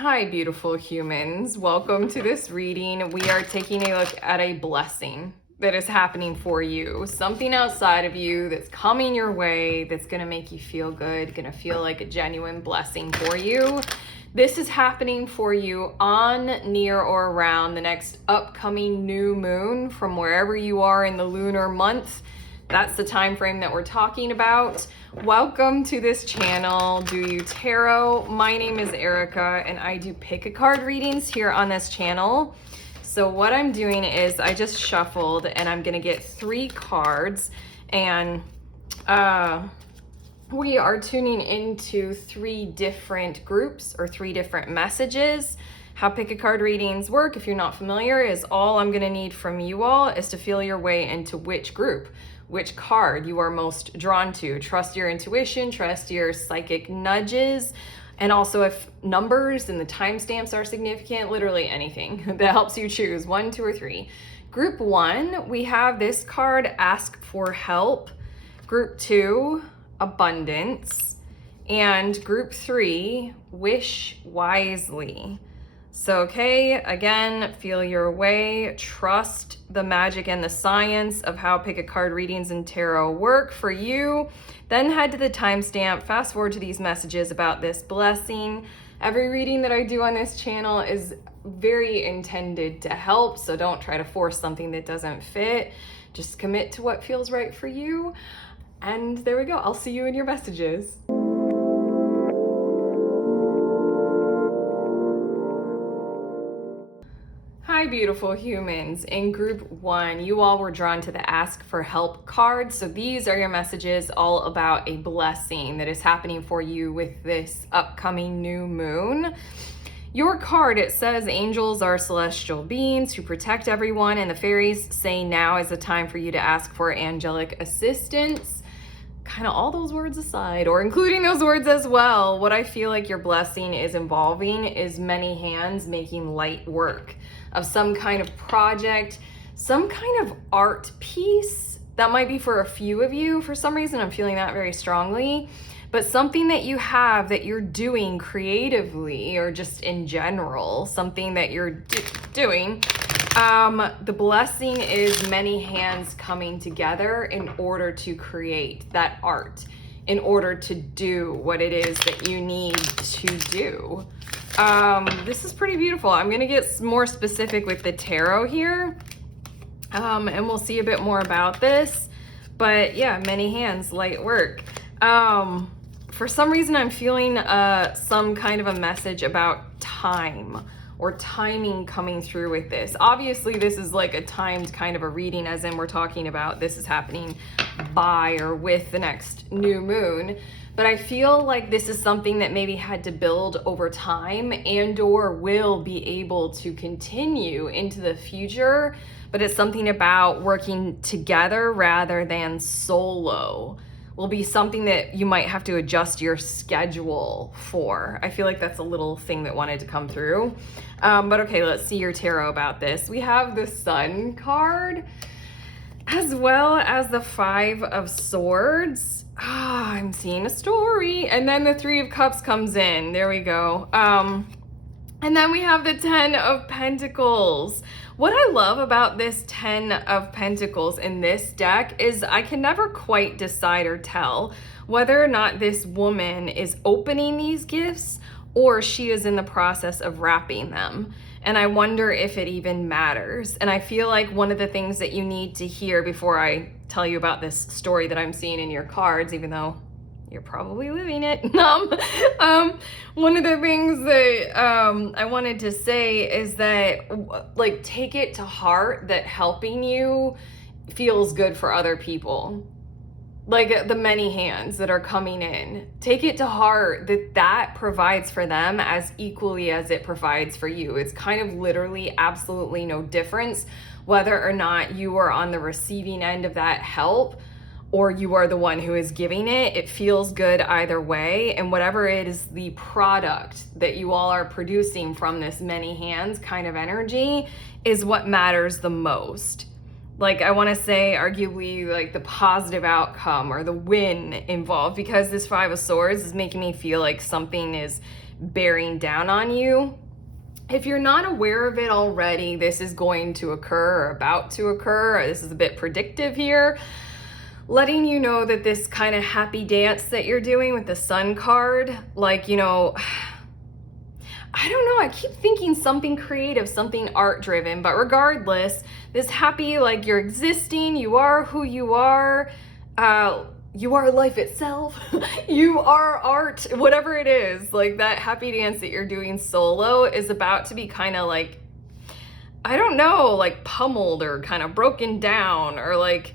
Hi, beautiful humans. Welcome to this reading. We are taking a look at a blessing that is happening for you. Something outside of you that's coming your way that's going to make you feel good, going to feel like a genuine blessing for you. This is happening for you on, near, or around the next upcoming new moon from wherever you are in the lunar month. That's the time frame that we're talking about. Welcome to this channel, Do You Tarot. My name is Erica and I do pick a card readings here on this channel. So what I'm doing is I just shuffled and I'm gonna get 3 cards, and we are tuning into 3 different groups or 3 different messages. How pick a card readings work, if you're not familiar, is all I'm gonna need from you all is to feel your way into which group, which card you are most drawn to. Trust your intuition, trust your psychic nudges, and also if numbers and the timestamps are significant, literally anything that helps you choose 1, 2, or 3. Group 1, we have this card, Ask for Help. Group 2, Abundance. And group 3, Wish Wisely. So, okay, again, feel your way, trust the magic and the science of how pick a card readings and tarot work for you. Then head to the timestamp, fast forward to these messages about this blessing. Every reading that I do on this channel is very intended to help, so don't try to force something that doesn't fit. Just commit to what feels right for you. And there we go, I'll see you in your messages. Hi, beautiful humans. In group 1, you all were drawn to the Ask for Help card. So these are your messages all about a blessing that is happening for you with this upcoming new moon. Your card, it says angels are celestial beings who protect everyone, and the fairies say now is the time for you to ask for angelic assistance. Kind of all those words aside, or including those words as well, what I feel like your blessing is involving is many hands making light work of some kind of project, some kind of art piece. That might be for a few of you. For some reason, I'm feeling that very strongly. But something that you have that you're doing creatively or just in general, something that you're doing. The blessing is many hands coming together in order to create that art, in order to do what it is that you need to do. This is pretty beautiful. I'm gonna get more specific with the tarot here, and we'll see a bit more about this. But yeah, many hands, light work. For some reason, I'm feeling some kind of a message about time or timing coming through with this. Obviously, this is like a timed kind of a reading, as in we're talking about this is happening by or with the next new moon. But I feel like this is something that maybe had to build over time and or will be able to continue into the future. But it's something about working together rather than solo. Will be something that you might have to adjust your schedule for. I feel like that's a little thing that wanted to come through. But okay, let's see your tarot about this. We have the Sun card as well as the 5 of Swords. I'm seeing a story. And then the 3 of Cups comes in. There we go. And then we have the 10 of Pentacles. What I love about this 10 of Pentacles in this deck is I can never quite decide or tell whether or not this woman is opening these gifts or she is in the process of wrapping them. And I wonder if it even matters. And I feel like one of the things that you need to hear before I tell you about this story that I'm seeing in your cards, even though you're probably living it. One of the things that I wanted to say is that, like, take it to heart that helping you feels good for other people. Like the many hands that are coming in, take it to heart that that provides for them as equally as it provides for you. It's kind of literally absolutely no difference whether or not you are on the receiving end of that help or you are the one who is giving it. It feels good either way. And whatever it is, the product that you all are producing from this many hands kind of energy is what matters the most. Like, I want to say arguably like the positive outcome or the win involved, because this 5 of Swords is making me feel like something is bearing down on you. If you're not aware of it already, this is going to occur or about to occur. This is a bit predictive here, letting you know that this kind of happy dance that you're doing with the Sun card, like, you know, I don't know, I keep thinking something creative, something art driven, but regardless, this happy, like you're existing, you are who you are life itself, you are art, whatever it is, like that happy dance that you're doing solo is about to be kind of like, I don't know, like pummeled or kind of broken down, or like,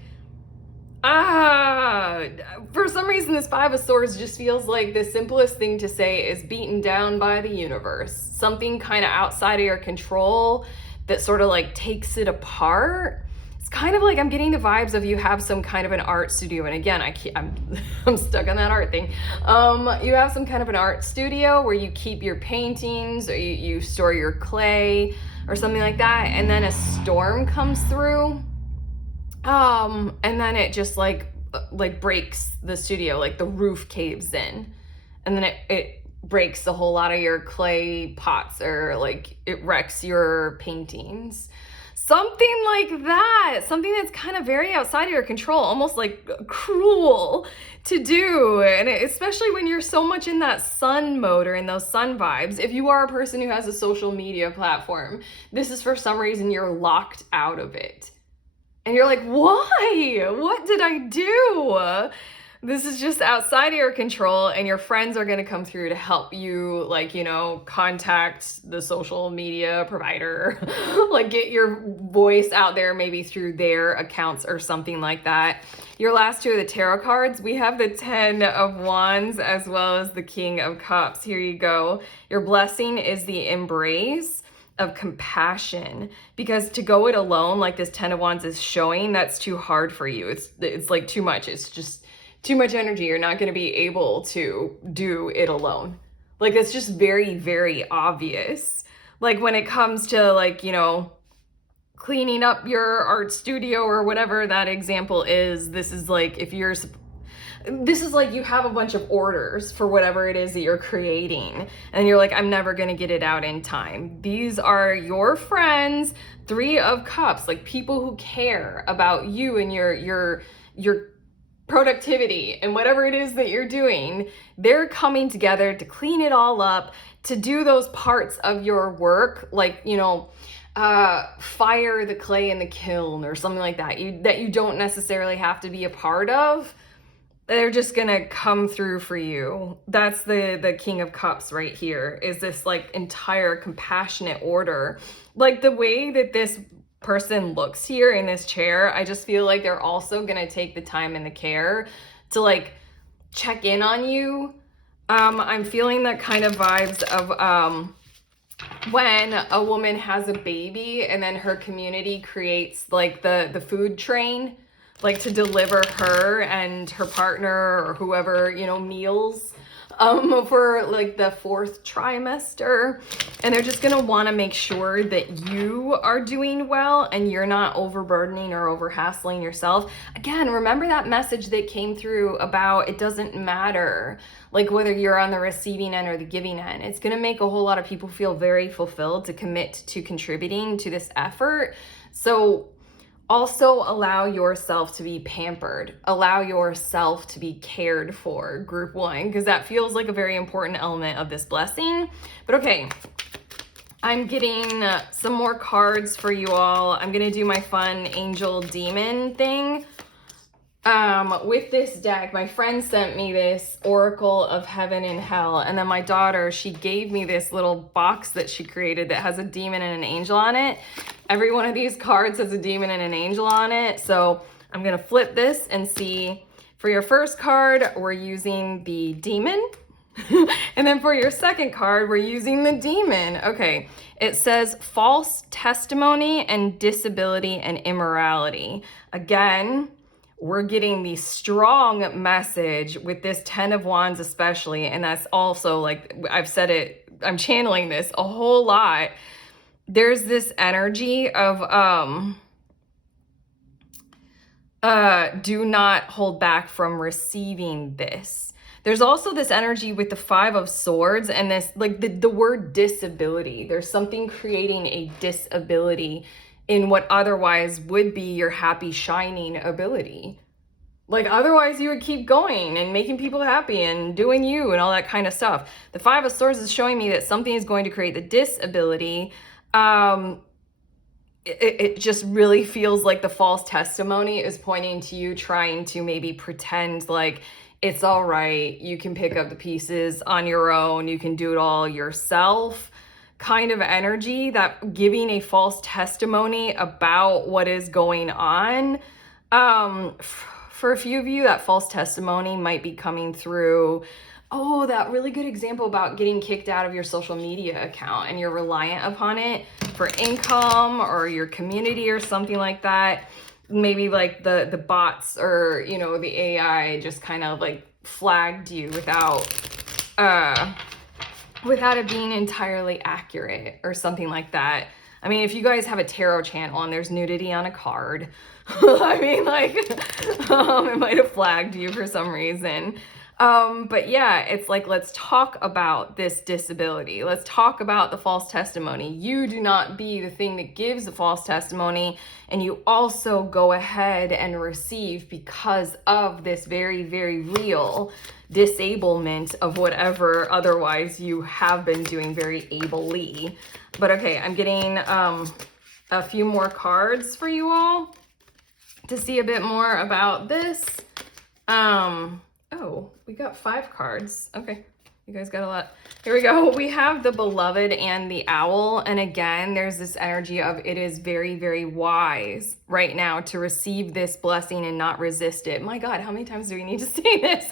for some reason this Five of Swords just feels like the simplest thing to say is beaten down by the universe. Something kind of outside of your control that sort of like takes it apart. It's kind of like I'm getting the vibes of you have some kind of an art studio, and again, I'm stuck on that art thing. You have some kind of an art studio where you keep your paintings, or you store your clay or something like that, and then a storm comes through. And then it just like breaks the studio, like the roof caves in, and then it breaks a whole lot of your clay pots, or like it wrecks your paintings. Something like that, something that's kind of very outside of your control, almost like cruel to do. And especially when you're so much in that sun mode or in those sun vibes. If you are a person who has a social media platform, this is for some reason you're locked out of it. And you're like, why? What did I do? This is just outside of your control, and your friends are going to come through to help you, like, you know, contact the social media provider, like get your voice out there maybe through their accounts or something like that. Your last two of the tarot cards, we have the 10 of Wands as well as the King of Cups. Here you go. Your blessing is the embrace of compassion, because to go it alone, like this 10 of Wands is showing, that's too hard for you. It's like too much. It's just too much energy. You're not going to be able to do it alone. Like it's just very, very obvious. Like when it comes to, like, you know, cleaning up your art studio or whatever that example is, this is like you have a bunch of orders for whatever it is that you're creating, and you're like, I'm never gonna get it out in time. These are your friends, 3 of Cups, like people who care about you and your productivity and whatever it is that you're doing. They're coming together to clean it all up, to do those parts of your work, like, you know, fire the clay in the kiln or something like that, that you don't necessarily have to be a part of. They're just gonna come through for you. That's the King of Cups right here, is this like entire compassionate order. Like the way that this person looks here in this chair, I just feel like they're also gonna take the time and the care to like check in on you. I'm feeling that kind of vibes of when a woman has a baby and then her community creates like the food train, like to deliver her and her partner or whoever, you know, meals for like the 4th trimester. And they're just gonna wanna make sure that you are doing well and you're not overburdening or over hassling yourself. Again, remember that message that came through about it doesn't matter like whether you're on the receiving end or the giving end. It's gonna make a whole lot of people feel very fulfilled to commit to contributing to this effort. So also allow yourself to be pampered, allow yourself to be cared for, group 1, because that feels like a very important element of this blessing. But okay, I'm getting some more cards for you all. I'm gonna do my fun angel demon thing. With this deck, my friend sent me this Oracle of Heaven and Hell, and then my daughter, she gave me this little box that she created that has a demon and an angel on it. Every one of these cards has a demon and an angel on it, so I'm gonna flip this and see. For your first card, we're using the demon, and then for your second card, we're using the demon. Okay, it says false testimony and disability and immorality. Again, we're getting the strong message with this 10 of Wands especially, and that's also, like I've said it, I'm channeling this a whole lot. There's this energy of do not hold back from receiving this. There's also this energy with the Five of Swords and this, like the word disability. There's something creating a disability in what otherwise would be your happy, shining ability. Like otherwise you would keep going and making people happy and doing you and all that kind of stuff. The Five of Swords is showing me that something is going to create the disability. It just really feels like the false testimony is pointing to you trying to maybe pretend like it's all right, you can pick up the pieces on your own, you can do it all yourself kind of energy, that giving a false testimony about what is going on. For a few of you, that false testimony might be coming through, oh, that really good example about getting kicked out of your social media account and you're reliant upon it for income or your community or something like that. Maybe like the bots or, you know, the AI just kind of like flagged you without it being entirely accurate or something like that. I mean, if you guys have a tarot channel and there's nudity on a card, I mean, like, it might have flagged you for some reason. But yeah, it's like, let's talk about this disability. Let's talk about the false testimony. You do not be the thing that gives the false testimony, and you also go ahead and receive because of this very, very real disablement of whatever otherwise you have been doing very ably. But okay, I'm getting a few more cards for you all to see a bit more about this. Oh, we got 5 cards. Okay, you guys got a lot. Here we go. We have the Beloved and the Owl. And again, there's this energy of it is very, very wise right now to receive this blessing and not resist it. My God, how many times do we need to say this?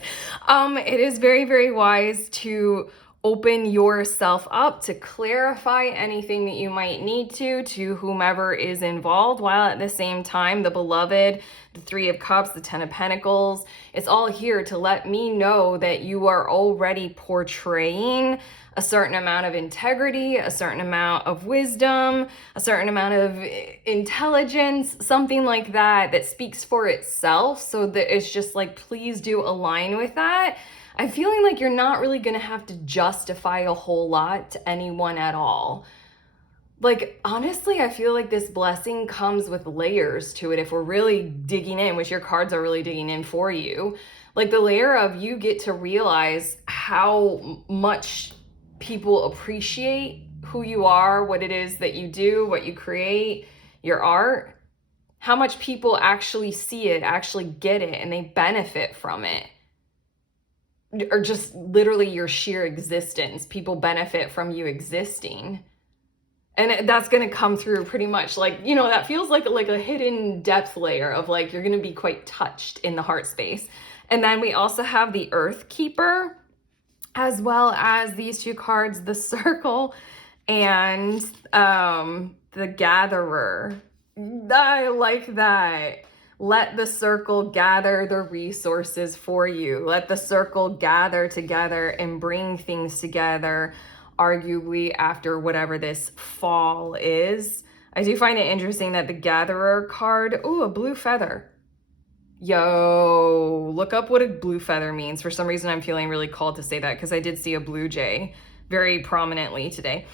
It is very, very wise to open yourself up to clarify anything that you might need to whomever is involved, while at the same time, the Beloved, the Three of Cups, the Ten of Pentacles, it's all here to let me know that you are already portraying a certain amount of integrity, a certain amount of wisdom, a certain amount of intelligence, something like that, that speaks for itself. So that it's just like, please do align with that. I'm feeling like you're not really going to have to justify a whole lot to anyone at all. Like, honestly, I feel like this blessing comes with layers to it if we're really digging in, which your cards are really digging in for you. Like the layer of you get to realize how much people appreciate who you are, what it is that you do, what you create, your art, how much people actually see it, actually get it, and they benefit from it. Or just literally your sheer existence. People benefit from you existing. And that's going to come through pretty much like, you know, that feels like a hidden depth layer of like, you're going to be quite touched in the heart space. And then we also have the Earth Keeper, as well as these 2 cards, the Circle and the Gatherer. I like that. Let the circle gather the resources for you. Let the circle gather together and bring things together, arguably after whatever this fall is. I do find it interesting that the Gatherer card, ooh, a blue feather. Yo, look up what a blue feather means. For some reason, I'm feeling really called to say that because I did see a blue jay very prominently today.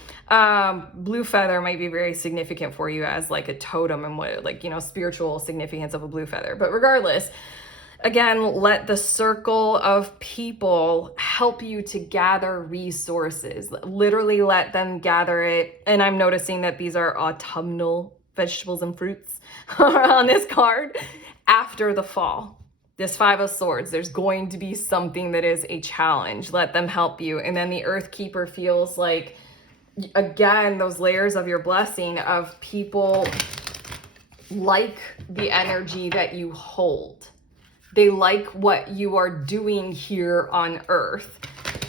Blue feather might be very significant for you as like a totem and what, like, you know, spiritual significance of a blue feather. But regardless, again, let the circle of people help you to gather resources. Literally let them gather it. And I'm noticing that these are autumnal vegetables and fruits on this card after the fall. This 5 of Swords, there's going to be something that is a challenge. Let them help you. And then the Earth Keeper feels like, again, those layers of your blessing of people like the energy that you hold. They like what you are doing here on Earth.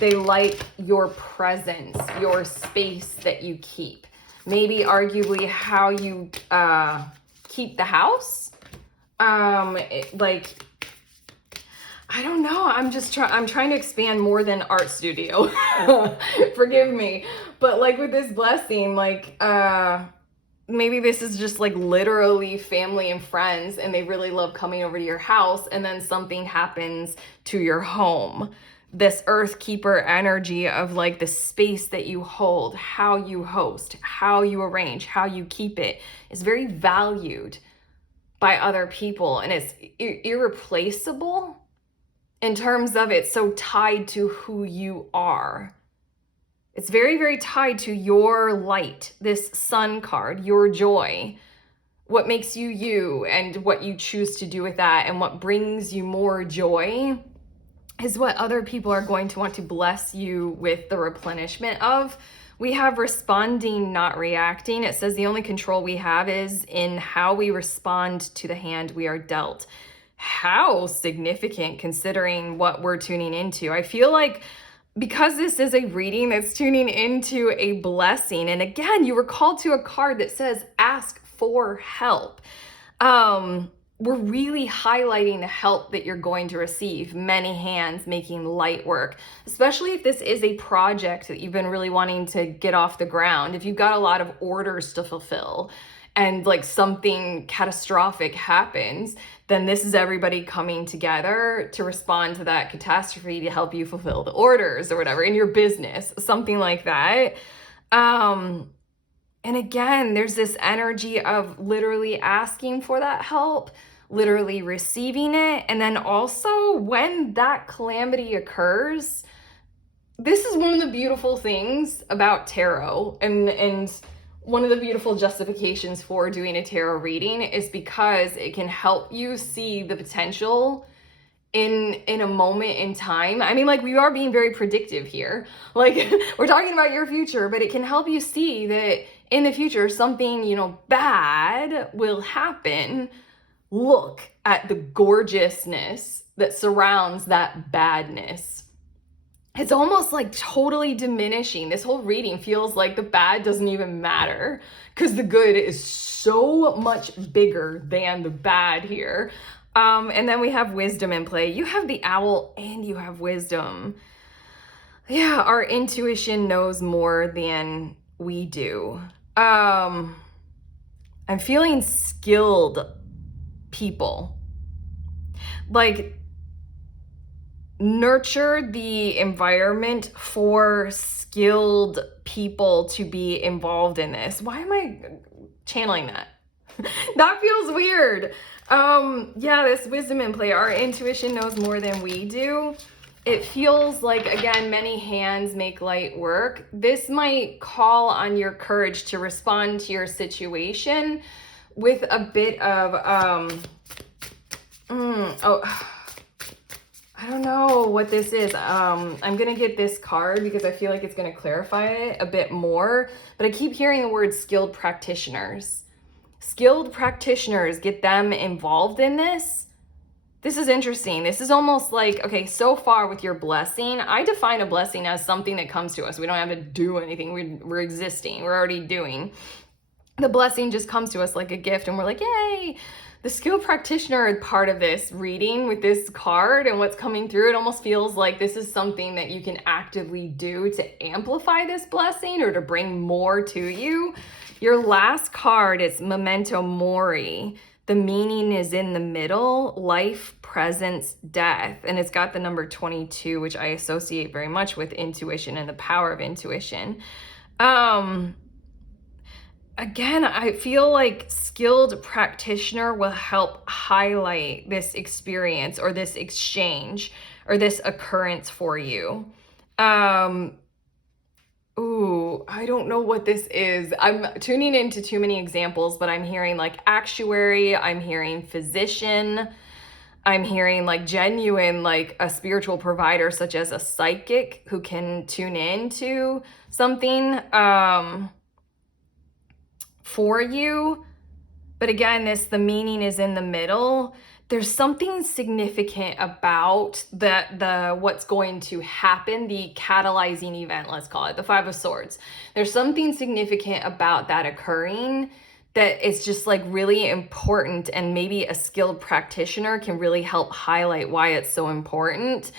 They like your presence, your space that you keep. Maybe arguably how you keep the house. Like, I don't know. I'm trying to expand more than art studio. Forgive me. But like with this blessing, like, maybe this is just like literally family and friends and they really love coming over to your house and then something happens to your home this earth keeper energy of like the space that you hold, how you host, how you arrange, how you keep it is very valued by other people, and it's irreplaceable in terms of it's so tied to who you are. It's very, very tied to your light, this sun card, your joy, what makes you you and what you choose to do with that, and what brings you more joy is what other people are going to want to bless you with the replenishment of. We have responding, not reacting. It says the only control we have is in how we respond to the hand we are dealt. How significant considering what we're tuning into. I feel like because this is a reading that's tuning into a blessing, and again, you were called to a card that says ask for help. We're really highlighting the help that you're going to receive. Many hands making light work, especially if this is a project that you've been really wanting to get off the ground. If you've got a lot of orders to fulfill and like something catastrophic happens, then this is everybody coming together to respond to that catastrophe to help you fulfill the orders or whatever in your business, something like that. And again, there's this energy of literally asking for that help, literally receiving it. And then also when that calamity occurs, this is one of the beautiful things about tarot, and one of the beautiful justifications for doing a tarot reading is because it can help you see the potential in a moment in time. I mean, like, we are being very predictive here. Like, we're talking about your future, but it can help you see that in the future, something, bad will happen. Look at the gorgeousness that surrounds that badness. It's almost like totally diminishing. This whole reading feels like the bad doesn't even matter because the good is so much bigger than the bad here. And then we have wisdom in play. You have the owl and you have wisdom. Yeah, our intuition knows more than we do. I'm feeling skilled people. Like, nurture the environment for skilled people to be involved in this. Why am I channeling that? That feels weird. Yeah, this wisdom in play. Our intuition knows more than we do. It feels like, again, many hands make light work. This might call on your courage to respond to your situation with a bit of, I don't know what this is. I'm going to get this card because I feel like it's going to clarify it a bit more, but I keep hearing the word skilled practitioners. Skilled practitioners, get them involved in this. This is interesting. This is almost like, okay, so far with your blessing, I define a blessing as something that comes to us. We don't have to do anything. We're existing. We're already doing. The blessing just comes to us like a gift and we're like, yay. The skilled practitioner is part of this reading with this card and what's coming through. It almost feels like this is something that you can actively do to amplify this blessing or to bring more to you. Your last card is Memento Mori. The meaning is in the middle, life, presence, death. And it's got the number 22, which I associate very much with intuition and the power of intuition. Again, I feel like skilled practitioner will help highlight this experience or this exchange or this occurrence for you. Ooh, I don't know what this is. I'm tuning into too many examples, but I'm hearing like actuary, I'm hearing physician, I'm hearing like genuine, like a spiritual provider, such as a psychic who can tune into something for you. But again, the meaning is in the middle. There's something significant about the what's going to happen, the catalyzing event, let's call it, the Five of Swords. There's something significant about that occurring that it's just like really important, and maybe a skilled practitioner can really help highlight why it's so important.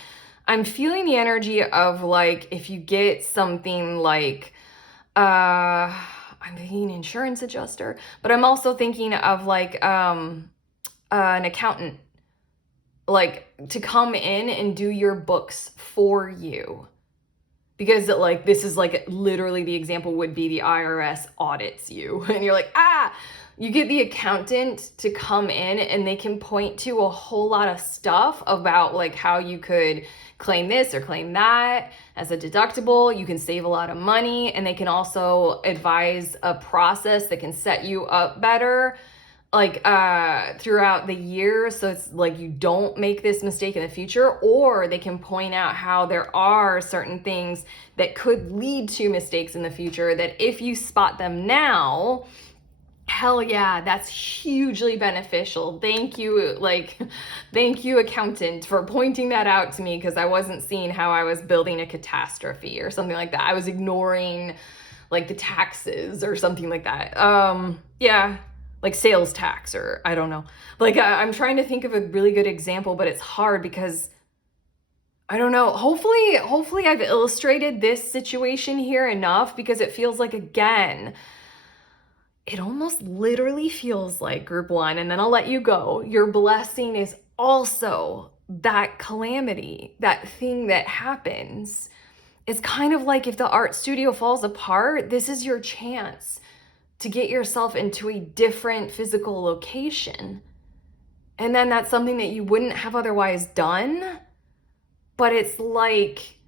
I'm feeling the energy of like, if you get something like, I'm thinking insurance adjuster, but I'm also thinking of like, an accountant, like to come in and do your books for you. Because like this is like literally the example would be the IRS audits you and you're like, you get the accountant to come in and they can point to a whole lot of stuff about like how you could claim this or claim that as a deductible. You can save a lot of money, and they can also advise a process that can set you up better like throughout the year, so it's like you don't make this mistake in the future. Or they can point out how there are certain things that could lead to mistakes in the future that if you spot them now, hell yeah, that's hugely beneficial. Thank you, thank you, accountant, for pointing that out to me, because I wasn't seeing how I was building a catastrophe or something like that. I was ignoring like the taxes or something like that. Yeah, like sales tax, or I don't know. Like I'm trying to think of a really good example, but it's hard because I don't know. Hopefully I've illustrated this situation here enough, because it feels like, again, it almost literally feels like group one, and then I'll let you go. Your blessing is also that calamity, that thing that happens. It's kind of like if the art studio falls apart, this is your chance to get yourself into a different physical location. And then that's something that you wouldn't have otherwise done. But it's like,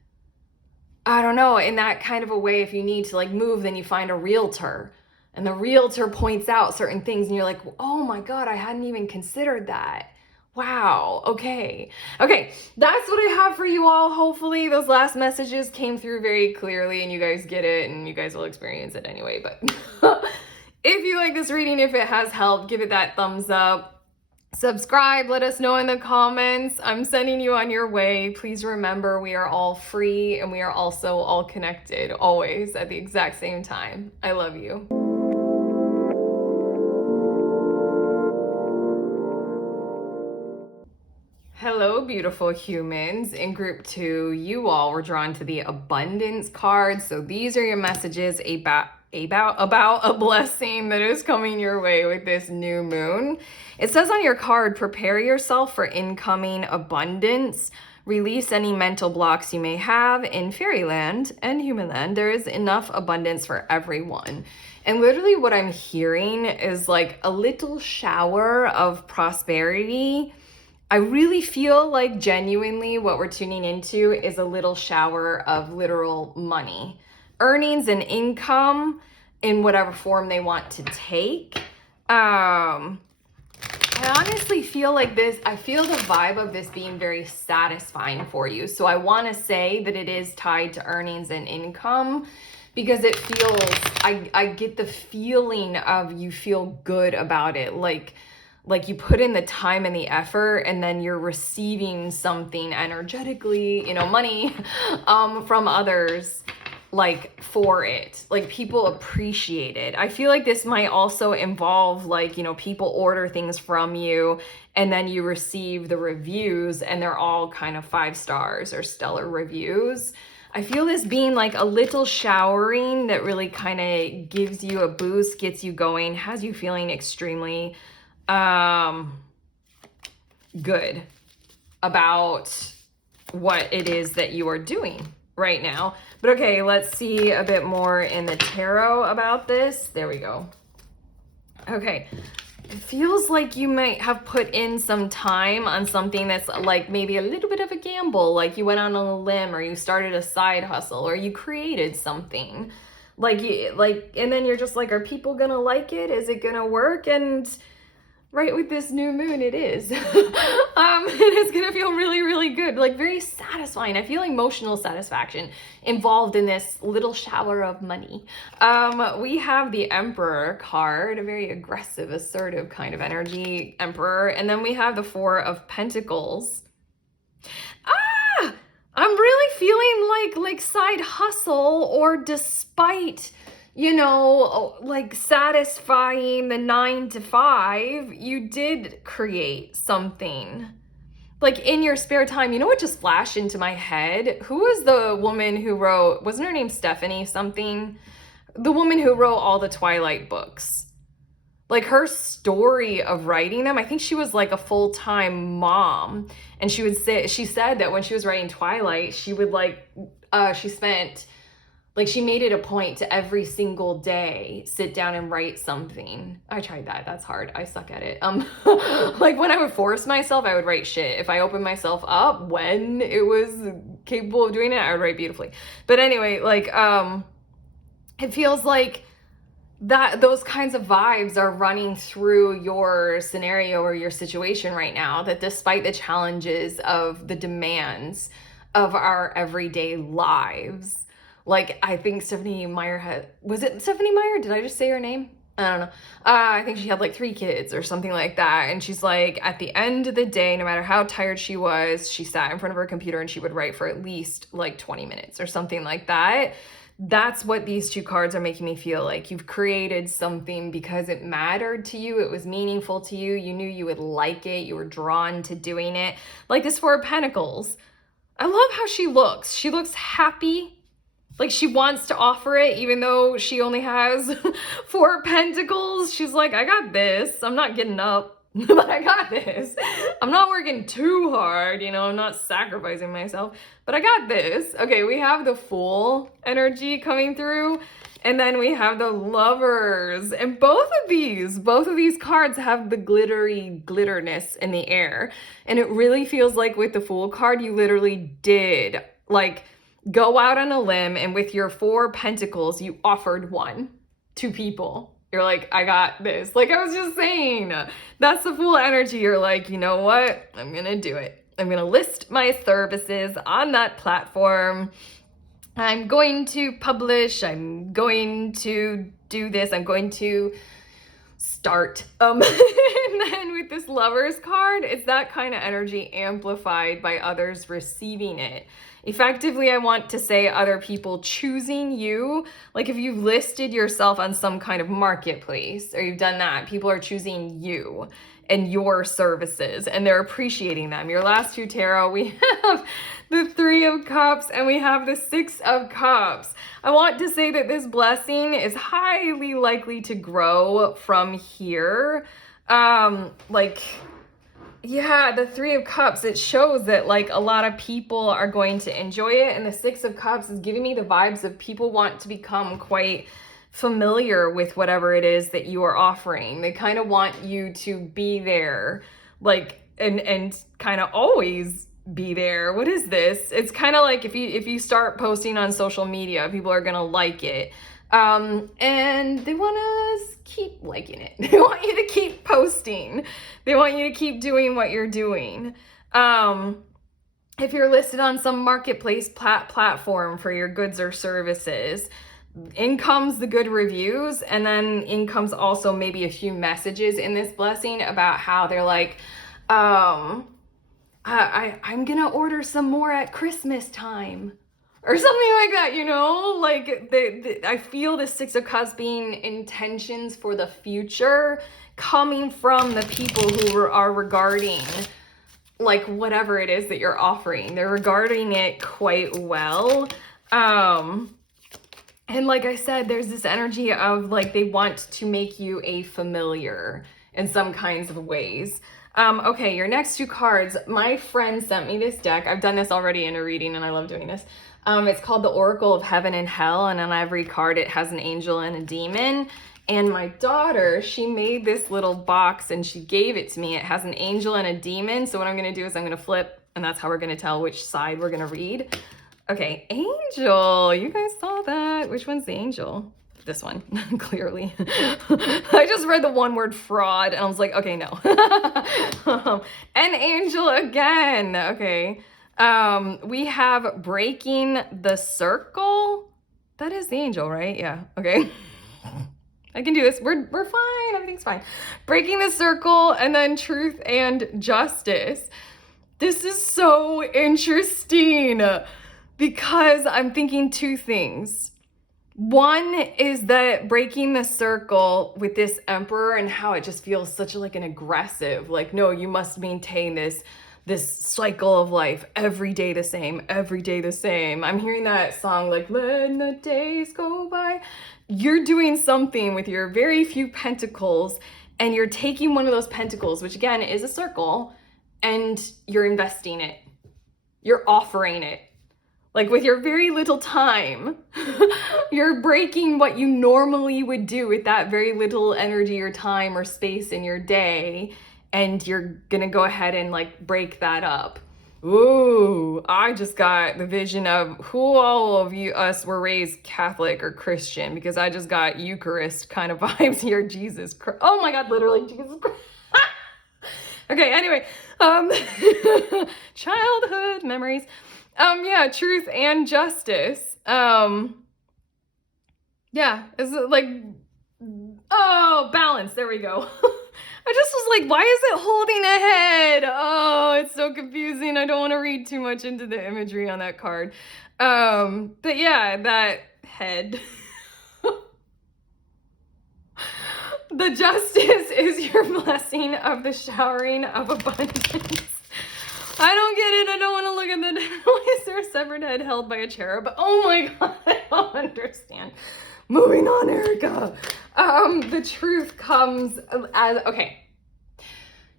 I don't know, in that kind of a way, if you need to like move, then you find a realtor. And the realtor points out certain things and you're like, oh my God, I hadn't even considered that. Wow, okay, that's what I have for you all. Hopefully those last messages came through very clearly and you guys get it, and you guys will experience it anyway. But if you like this reading, if it has helped, give it that thumbs up. Subscribe, let us know in the comments. I'm sending you on your way. Please remember, we are all free and we are also all connected, always at the exact same time. I love you. Hello, beautiful humans. In group 2, you all were drawn to the abundance card. So these are your messages about a blessing that is coming your way with this new moon. It says on your card, prepare yourself for incoming abundance. Release any mental blocks you may have. In fairyland and humanland, there is enough abundance for everyone. And literally what I'm hearing is like a little shower of prosperity. I really feel like genuinely what we're tuning into is a little shower of literal money, earnings and income in whatever form they want to take. I honestly feel like this, I feel the vibe of this being very satisfying for you. So I want to say that it is tied to earnings and income, because it feels, I get the feeling of you feel good about it. Like you put in the time and the effort, and then you're receiving something energetically, money from others, like for it. Like people appreciate it. I feel like this might also involve like, people order things from you and then you receive the reviews and they're all kind of 5 stars or stellar reviews. I feel this being like a little showering that really kind of gives you a boost, gets you going, has you feeling extremely good about what it is that you are doing right now. But okay, let's see a bit more in the tarot about this. There we go. Okay. It feels like you might have put in some time on something that's like maybe a little bit of a gamble. Like you went on a limb, or you started a side hustle, or you created something and then you're just like, are people gonna like it? Is it gonna work? And right with this new moon, it is. It is gonna feel really, really good, like very satisfying. I feel emotional satisfaction involved in this little shower of money. We have the Emperor card, a very aggressive, assertive kind of energy, Emperor. And then we have the 4 of Pentacles. I'm really feeling like side hustle, or despite like satisfying the 9 to 5, you did create something. Like in your spare time. You know what just flashed into my head? Who was the woman who wrote, wasn't her name Stephanie something? The woman who wrote all the Twilight books. like her story of writing them, I think she was like a full-time mom, and she said that when she was writing Twilight, she would she made it a point to every single day sit down and write something. I tried that. That's hard. I suck at it. Like when I would force myself, I would write shit. If I opened myself up when it was capable of doing it, I would write beautifully. But anyway, it feels like that those kinds of vibes are running through your scenario or your situation right now, that despite the challenges of the demands of our everyday lives, like I think Stephenie Meyer was it Stephenie Meyer? Did I just say her name? I don't know. I think she had like 3 kids or something like that. And she's like, at the end of the day, no matter how tired she was, she sat in front of her computer and she would write for at least like 20 minutes or something like that. That's what these 2 cards are making me feel like. You've created something because it mattered to you. It was meaningful to you. You knew you would like it. You were drawn to doing it. Like this 4 of Pentacles. I love how she looks. She looks happy. Like she wants to offer it even though she only has 4 pentacles. She's like, I got this. I'm not getting up, but I got this. I'm not working too hard, I'm not sacrificing myself, but I got this. Okay, we have the Fool energy coming through, and then we have the Lovers. And both of these cards have the glittery glitterness in the air. And it really feels like with the Fool card, you literally did go out on a limb, and with your 4 pentacles, you offered one to people. You're like, I got this. Like I was just saying, that's the Fool energy. You're like, you know what? I'm going to do it. I'm going to list my services on that platform. I'm going to publish. I'm going to do this. I'm going to start. And then with this Lovers card, it's that kind of energy amplified by others receiving it. Effectively, I want to say other people choosing you. Like if you've listed yourself on some kind of marketplace or you've done that, people are choosing you and your services and they're appreciating them. Your last 2 tarot, we have the 3 of Cups and we have the 6 of Cups. I want to say that this blessing is highly likely to grow from here. Yeah, the 3 of Cups, it shows that like a lot of people are going to enjoy it. And the 6 of Cups is giving me the vibes of people want to become quite familiar with whatever it is that you are offering. They kind of want you to be there, and kind of always be there. What is this? It's kind of like if you start posting on social media, people are going to like it. And they want to keep liking it. They want you to keep posting. They want you to keep doing what you're doing. If you're listed on some marketplace platform for your goods or services, in comes the good reviews, and then in comes also maybe a few messages in this blessing about how they're like, I'm gonna order some more at Christmas time. Or something like that, I feel the 6 of Cups being intentions for the future coming from the people who are regarding like whatever it is that you're offering. They're regarding it quite well. And like I said, there's this energy of like they want to make you a familiar in some kinds of ways. Okay, your next 2 cards. My friend sent me this deck. I've done this already in a reading and I love doing this. It's called the Oracle of Heaven and Hell, and on every card it has an angel and a demon. And my daughter, she made this little box and she gave it to me. It has an angel and a demon. So what I'm going to do is I'm going to flip, and that's how we're going to tell which side we're going to read. Okay, angel. You guys saw that. Which one's the angel? This one, clearly. I just read the one word fraud and I was like, okay, no. An angel again. Okay. We have breaking the circle. That is the angel, right? Yeah. Okay. I can do this. We're fine. Everything's fine. Breaking the circle, and then truth and justice. This is so interesting because I'm thinking 2 things. One is that breaking the circle with this emperor and how it just feels such like an aggressive, like, no, you must maintain this cycle of life, every day the same, every day the same. I'm hearing that song like, let the days go by. You're doing something with your very few pentacles and you're taking one of those pentacles, which again is a circle, and you're investing it. You're offering it. Like with your very little time, you're breaking what you normally would do with that very little energy or time or space in your day, and you're gonna go ahead and like break that up. Ooh, I just got the vision of who all of us were raised Catholic or Christian, because I just got Eucharist kind of vibes here. Jesus Christ. Oh my God, literally Jesus Christ. Okay, anyway, childhood memories. Yeah, truth and justice. Yeah, is it like, oh, balance. There we go. I just was like, why is it holding a head? Oh, it's so confusing. I don't want to read too much into the imagery on that card. But yeah, that head. The justice is your blessing of the showering of abundance. I don't get it. I don't want to look at the... Why is there a severed head held by a cherub? Oh my God, I don't understand. Moving on, Erica. The truth comes as... Okay.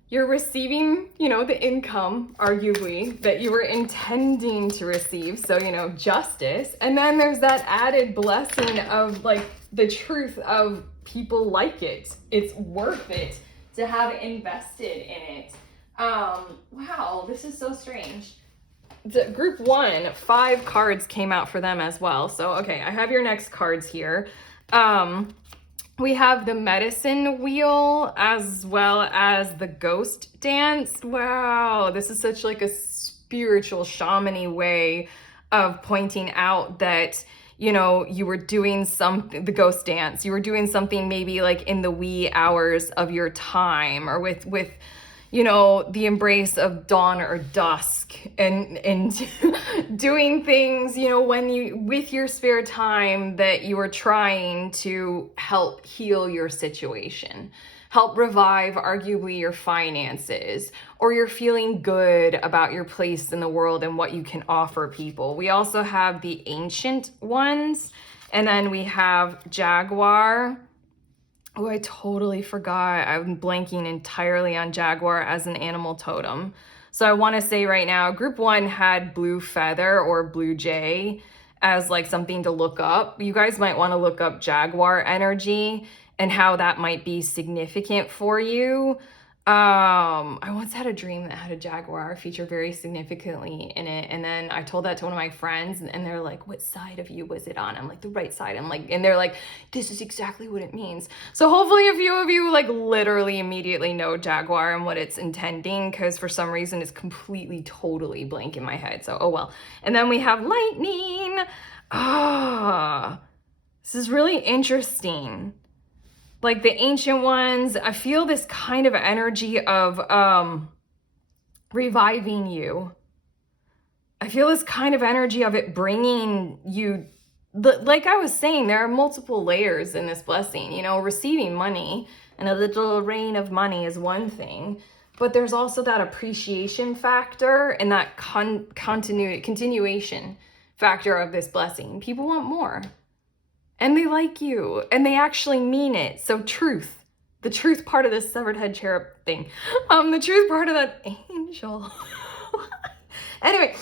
You're receiving, the income, arguably, that you were intending to receive. So, justice. And then there's that added blessing of, like, the truth of people like it. It's worth it to have invested in it. Wow, this is so strange. Group 1, 5 cards came out for them as well. So, okay, I have your next cards here. We have the medicine wheel as well as the ghost dance. Wow, this is such like a spiritual shamany way of pointing out that, you were doing something, the ghost dance, you were doing something maybe like in the wee hours of your time, or with the embrace of dawn or dusk, and doing things, when with your spare time, that you are trying to help heal your situation, help revive arguably your finances, or you're feeling good about your place in the world and what you can offer people. We also have the ancient ones, and then we have Jaguar. Oh, I totally forgot. I'm blanking entirely on Jaguar as an animal totem. So I want to say right now, group 1 had blue feather or blue jay as like something to look up. You guys might want to look up Jaguar energy and how that might be significant for you. I once had a dream that had a jaguar feature very significantly in it, and then I told that to one of my friends, and they're like, what side of you was it on? I'm like, the right side. I'm like, and they're like, this is exactly what it means. So hopefully a few of you like literally immediately know jaguar and what it's intending, because for some reason it's completely totally blank in my head. So oh well. And then we have lightning. This is really interesting. Like the ancient ones, I feel this kind of energy of reviving you. I feel this kind of energy of it bringing you, like I was saying, there are multiple layers in this blessing. Receiving money and a little rain of money is one thing, but there's also that appreciation factor and that continuation factor of this blessing. People want more. And they like you, and they actually mean it. So truth, the truth part of this severed head cherub thing, the truth part of that angel. Anyway,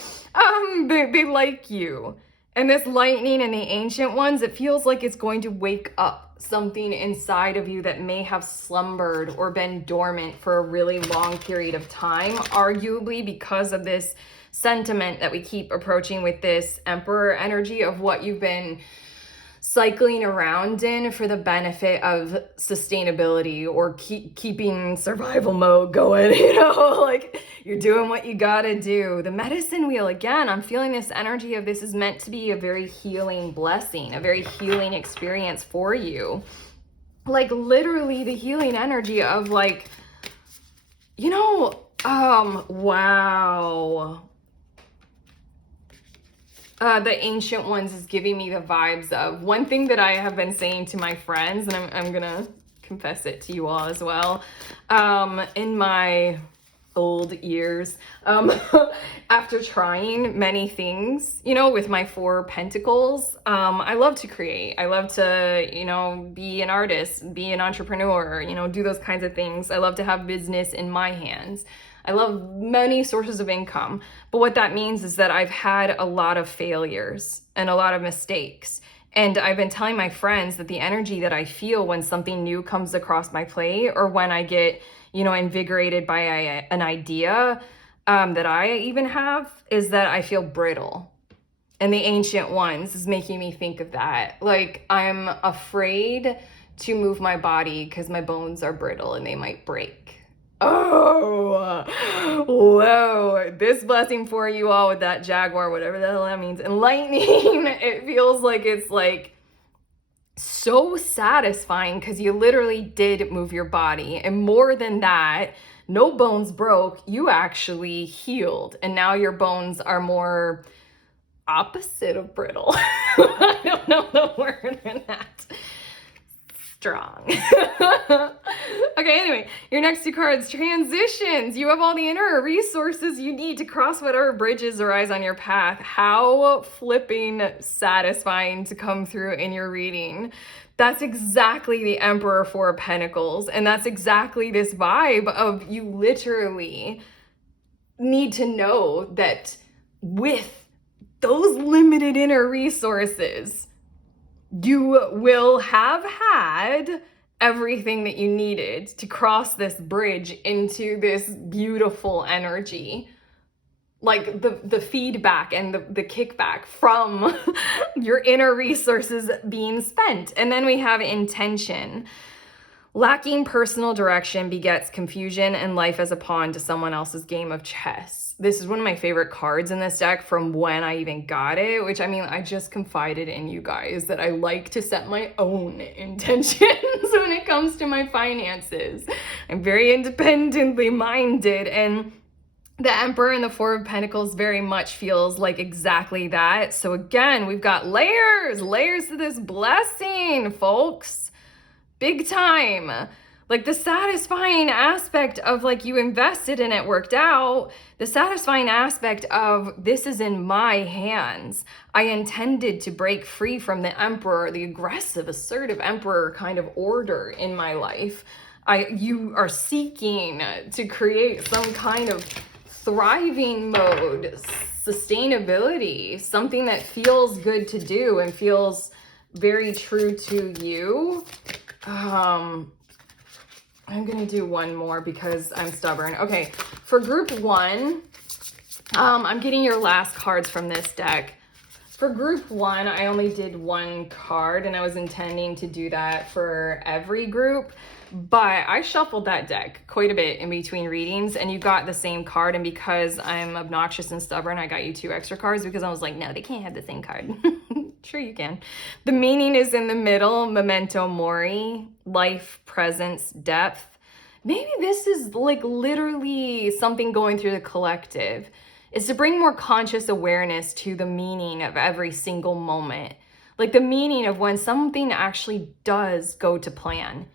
they like you. And this lightning and the ancient ones, it feels like it's going to wake up something inside of you that may have slumbered or been dormant for a really long period of time, arguably because of this sentiment that we keep approaching with this Emperor energy of what you've been cycling around in for the benefit of sustainability or keeping survival mode going, like you're doing what you gotta do. The medicine wheel, again, I'm feeling this energy of this is meant to be a very healing blessing, a very healing experience for you. Like literally the healing energy of like, wow. The ancient ones is giving me the vibes of one thing that I have been saying to my friends, and I'm gonna confess it to you all as well. In my old years, after trying many things, with my 4 pentacles. I love to create. I love to, be an artist, be an entrepreneur, do those kinds of things. I love to have business in my hands. I love many sources of income. But what that means is that I've had a lot of failures and a lot of mistakes. And I've been telling my friends that the energy that I feel when something new comes across my plate, or when I get, invigorated by an idea that I even have, is that I feel brittle. And the Ancient Ones is making me think of that. Like, I'm afraid to move my body because my bones are brittle and they might break. Oh, whoa. This blessing for you all with that Jaguar, whatever the hell that means, and lightning, it feels like it's like so satisfying because you literally did move your body. And more than that, no bones broke, you actually healed. And now your bones are more opposite of brittle. I don't know the word for that. Strong. Okay, anyway, your next 2 cards, transitions. You have all the inner resources you need to cross whatever bridges arise on your path. How flipping satisfying to come through in your reading. That's exactly the Emperor 4 of Pentacles. And that's exactly this vibe of you literally need to know that with those limited inner resources, you will have had everything that you needed to cross this bridge into this beautiful energy. Like the feedback and the kickback from your inner resources being spent. And then we have intention. Lacking personal direction begets confusion and life as a pawn to someone else's game of chess. This is one of my favorite cards in this deck from when I even got it, which, I mean, I just confided in you guys that I like to set my own intentions when it comes to my finances. I'm very independently minded, and the Emperor and the 4 of Pentacles very much feels like exactly that. So again, we've got layers to this blessing, folks. Big time. Like, the satisfying aspect of, like, you invested and it worked out. The satisfying aspect of this is in my hands. I intended to break free from the Emperor, the aggressive, assertive Emperor kind of order in my life. You are seeking to create some kind of thriving mode, sustainability, something that feels good to do and feels very true to you. I'm gonna do one more because I'm stubborn. Okay, for group 1, I'm getting your last cards from this deck. For group 1, I only did 1 card, and I was intending to do that for every group, but I shuffled that deck quite a bit in between readings, and you got the same card. And because I'm obnoxious and stubborn, I got you 2 extra cards because I was like, no, they can't have the same card. Sure you can. The meaning is in the middle, memento mori, life, presence, depth. Maybe this is like literally something going through the collective, is to bring more conscious awareness to the meaning of every single moment. Like the meaning of when something actually does go to plan.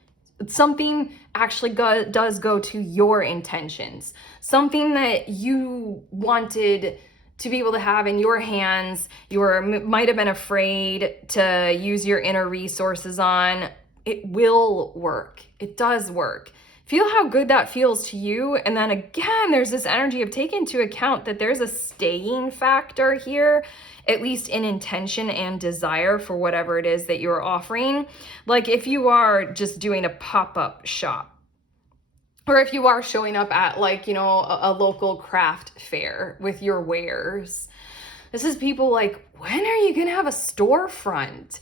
Something actually does go to your intentions. Something that you wanted to be able to have in your hands, might have been afraid to use your inner resources on. It will work. It does work. Feel how good that feels to you. And then again, there's this energy of taking into account that there's a staying factor here, at least in intention and desire for whatever it is that you're offering. Like if you are just doing a pop-up shop, or if you are showing up at like, a local craft fair with your wares. This is people like, when are you gonna have a storefront?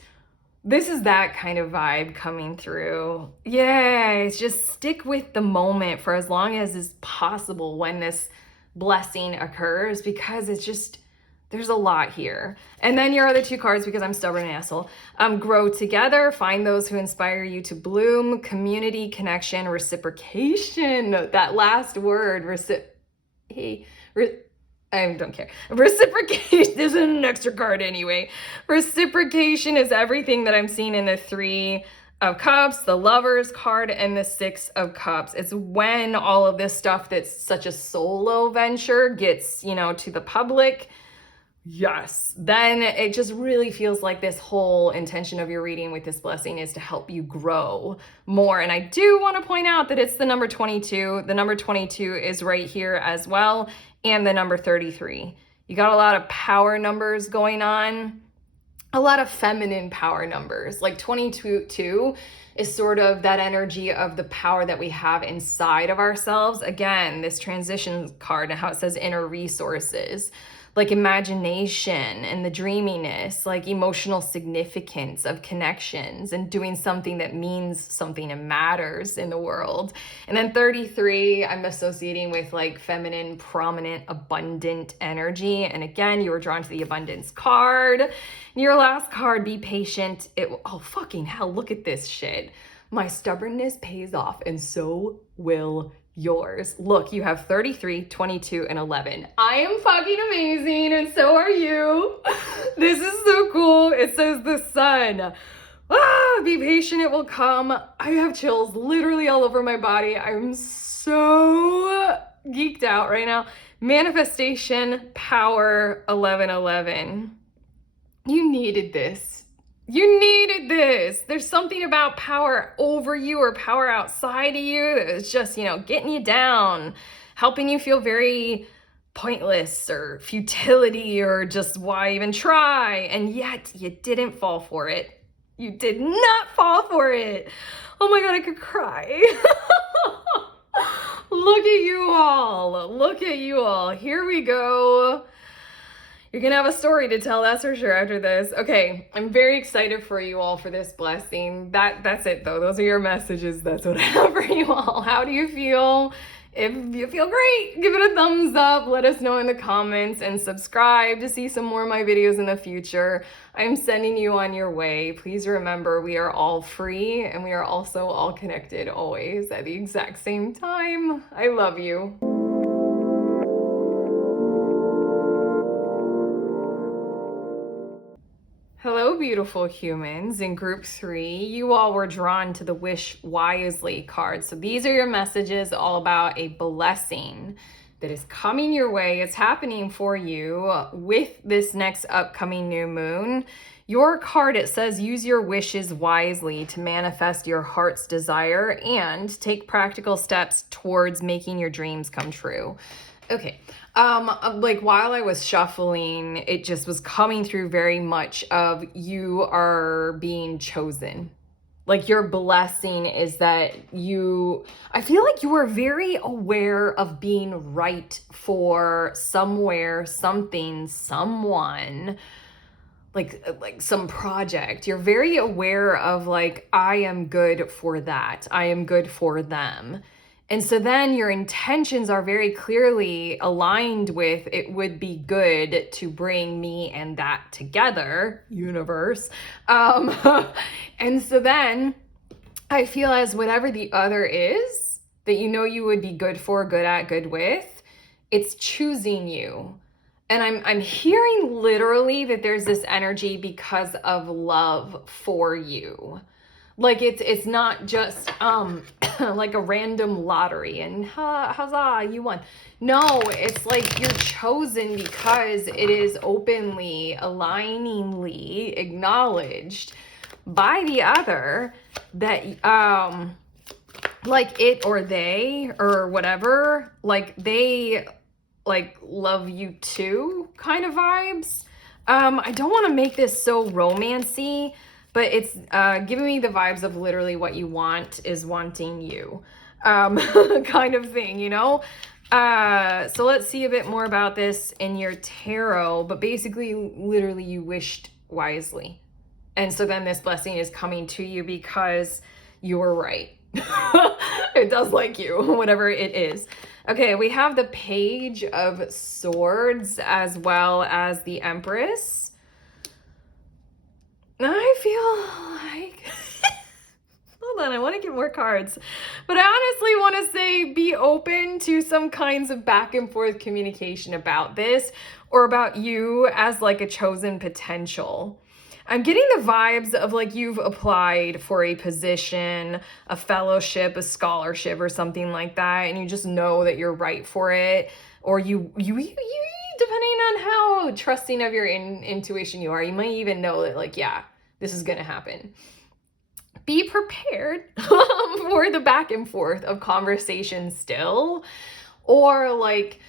This is that kind of vibe coming through. Yeah, just stick with the moment for as long as is possible when this blessing occurs, because it's just, there's a lot here. And then your other 2 cards, because I'm stubborn and asshole. Grow together, find those who inspire you to bloom, community, connection, reciprocation. That last word, I don't care. Reciprocation, this is an extra card anyway. Reciprocation is everything that I'm seeing in the 3 of Cups, the Lovers card, and the Six of Cups. It's when all of this stuff that's such a solo venture gets, to the public. Yes, then it just really feels like this whole intention of your reading with this blessing is to help you grow more. And I do want to point out that it's the number 22. The number 22 is right here as well, and the number 33. You got a lot of power numbers going on, a lot of feminine power numbers. Like 22 is sort of that energy of the power that we have inside of ourselves. Again, this transition card and how it says inner resources, like imagination and the dreaminess, like emotional significance of connections and doing something that means something and matters in the world. And then 33, I'm associating with like feminine, prominent, abundant energy. And again, you were drawn to the abundance card. And your last card, be patient. Oh, fucking hell, look at this shit. My stubbornness pays off, and so will yours. Look, you have 33, 22, and 11. I am fucking amazing, and so are you. This is so cool. It says the sun. Be patient, it will come. I have chills literally all over my body. I'm so geeked out right now. Manifestation, power, 1111. You needed this. You needed this. There's something about power over you or power outside of you that's just, getting you down, helping you feel very pointless or futility or just why even try. And yet you didn't fall for it. You did not fall for it. Oh my God, I could cry. Look at you all. Look at you all. Here we go. You're gonna have a story to tell, that's for sure, after this. Okay, I'm very excited for you all for this blessing. That's it though. Those are your messages. That's what I have for you all. How do you feel? If you feel great, give it a thumbs up. Let us know in the comments and subscribe to see some more of my videos in the future. I'm sending you on your way. Please remember, we are all free and we are also all connected always at the exact same time. I love you. Hello, beautiful humans. In group 3, you all were drawn to the Wish Wisely card. So these are your messages all about a blessing that is coming your way. It's happening for you with this next upcoming new moon. Your card, it says, use your wishes wisely to manifest your heart's desire and take practical steps towards making your dreams come true. Okay, like while I was shuffling, it just was coming through very much of you are being chosen. Like your blessing is that I feel like you are very aware of being right for somewhere, something, someone, like some project. You're very aware of like, I am good for that. I am good for them. And so then your intentions are very clearly aligned with, it would be good to bring me and that together, universe. And so then I feel as whatever the other is that you would be good for, good at, good with, it's choosing you. And I'm hearing literally that there's this energy because of love for you. Like it's not just like a random lottery and huzzah, you won. No, it's like you're chosen because it is openly, aligningly acknowledged by the other that like it or they or whatever, like they like love you too kind of vibes. I don't want to make this so romancy, but it's giving me the vibes of literally what you want is wanting you, kind of thing, So let's see a bit more about this in your tarot, but basically, literally, you wished wisely. And so then this blessing is coming to you because you were right. It does like you, whatever it is. Okay, we have the Page of Swords as well as the Empress. I feel like, hold on, I want to get more cards, but I honestly want to say be open to some kinds of back and forth communication about this or about you as like a chosen potential. I'm getting the vibes of like you've applied for a position, a fellowship, a scholarship, or something like that, and you just know that you're right for it, or you depending on how trusting of your intuition you are, you might even know that like, yeah, this is gonna happen. Be prepared for the back and forth of conversation still, or like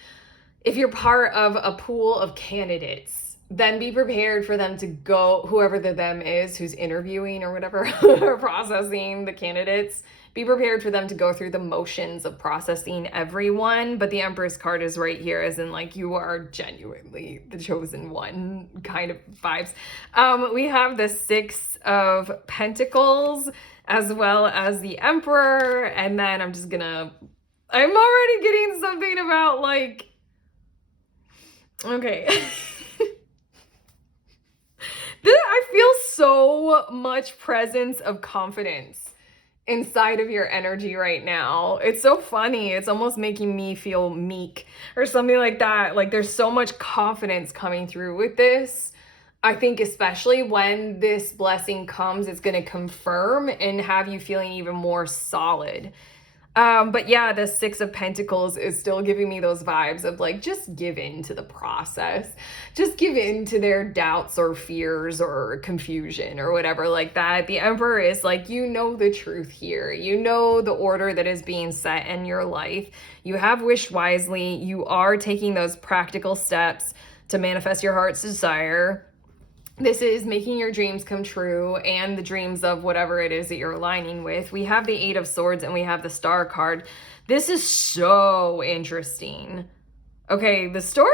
if you're part of a pool of candidates, then be prepared for them to go, whoever the them is who's interviewing or whatever, or processing the candidates. Be prepared for them to go through the motions of processing everyone. But the Empress card is right here, as in like you are genuinely the chosen one kind of vibes. We have the Six of Pentacles as well as the Emperor. And then I'm already getting something about like, okay. I feel so much presence of confidence inside of your energy right now. It's so funny. It's almost making me feel meek or something like that. Like there's so much confidence coming through with this. I think especially when this blessing comes, it's going to confirm and have you feeling even more solid. But yeah, the Six of Pentacles is still giving me those vibes of like, just give in to the process. Just give in to their doubts or fears or confusion or whatever like that. The Emperor is like, you know the truth here. You know the order that is being set in your life. You have wished wisely. You are taking those practical steps to manifest your heart's desire. This is making your dreams come true and the dreams of whatever it is that you're aligning with. We have the Eight of Swords and we have the Star card. This is so interesting. Okay, the story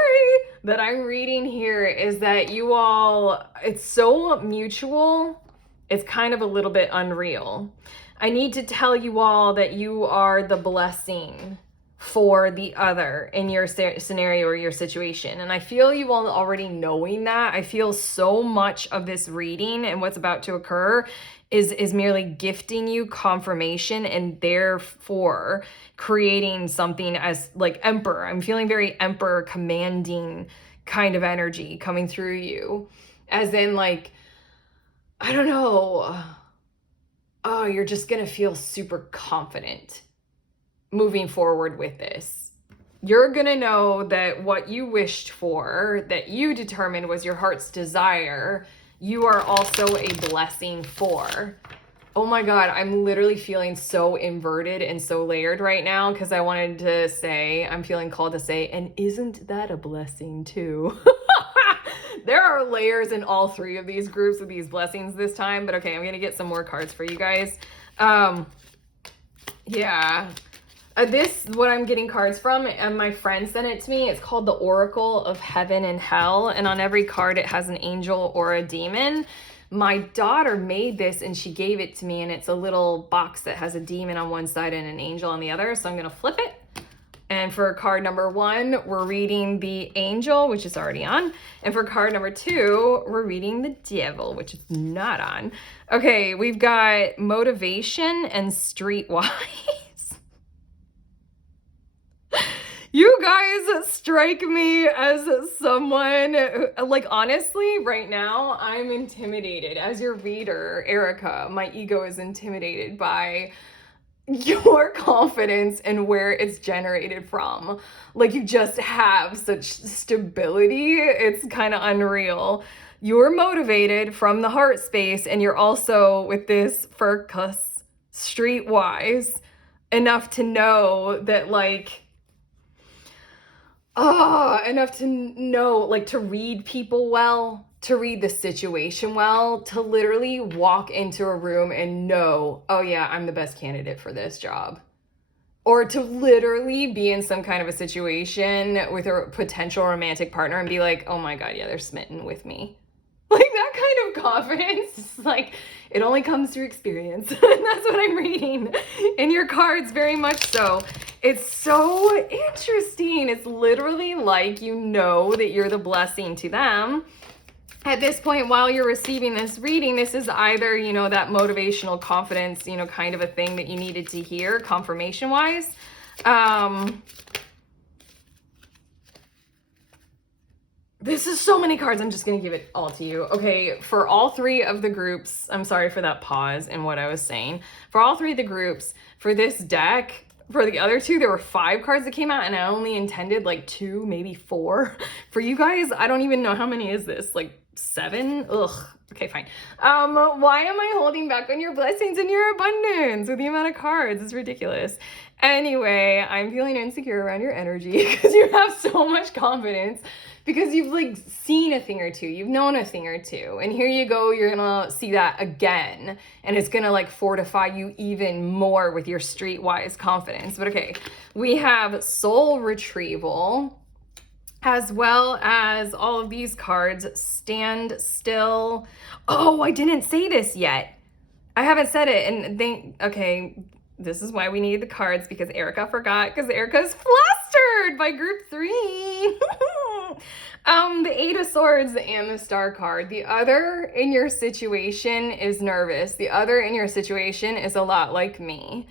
that I'm reading here is that you all, it's so mutual, it's kind of a little bit unreal. I need to tell you all that you are the blessing for the other in your scenario or your situation. And I feel you all already knowing that. I feel so much of this reading and what's about to occur is merely gifting you confirmation and therefore creating something as like Emperor. I'm feeling very Emperor commanding kind of energy coming through you. As in like, I don't know. Oh, you're just gonna feel super confident moving forward with this. You're gonna know that what you wished for, that you determined was your heart's desire, you are also a blessing for. Oh my God, I'm literally feeling so inverted and so layered right now because I wanted to say, I'm feeling called to say, and isn't that a blessing too? There are layers in all three of these groups of these blessings this time, but okay, I'm gonna get some more cards for you guys. Yeah. This, what I'm getting cards from, and my friend sent it to me. It's called the Oracle of Heaven and Hell. And on every card, it has an angel or a demon. My daughter made this and she gave it to me. And it's a little box that has a demon on one side and an angel on the other. So I'm going to flip it. And for card number 1, we're reading the angel, which is already on. And for card number 2, we're reading the devil, which is not on. Okay, we've got motivation and streetwise. You guys strike me as someone who, like, honestly, right now, I'm intimidated. As your reader, Erica, my ego is intimidated by your confidence and where it's generated from. Like, you just have such stability. It's kind of unreal. You're motivated from the heart space, and you're also with this Furcus streetwise enough to know that, like, enough to know, like, to read people well, to read the situation well, to literally walk into a room and know, oh yeah, I'm the best candidate for this job. Or to literally be in some kind of a situation with a potential romantic partner and be like, oh my God, yeah, they're smitten with me. Like, that kind of confidence, like, it only comes through experience. And that's what I'm reading in your cards, very much so. It's so interesting. It's literally like you know that you're the blessing to them. At this point, while you're receiving this reading, this is either, you know, that motivational confidence, you know, kind of a thing that you needed to hear confirmation-wise. This is so many cards. I'm just going to give it all to you. Okay, for all three of the groups, I'm sorry for that pause in what I was saying. For all three of the groups, for this deck, for the other two, there were 5 cards that came out, and I only intended like 2, maybe 4. For you guys, I don't even know how many is this, like 7? Ugh. Okay, fine. Why am I holding back on your blessings and your abundance with the amount of cards? It's ridiculous. Anyway, I'm feeling insecure around your energy because you have so much confidence, because you've like seen a thing or two, you've known a thing or two, and here you go, you're gonna see that again, and it's gonna like fortify you even more with your streetwise confidence. But okay, we have soul retrieval, as well as all of these cards, stand still. Oh, I didn't say this yet. I haven't said it, and okay, this is why we need the cards, because Erica forgot, because Erica's flustered by group 3. The 8 of Swords and the Star card. The other in your situation is nervous. The other in your situation is a lot like me.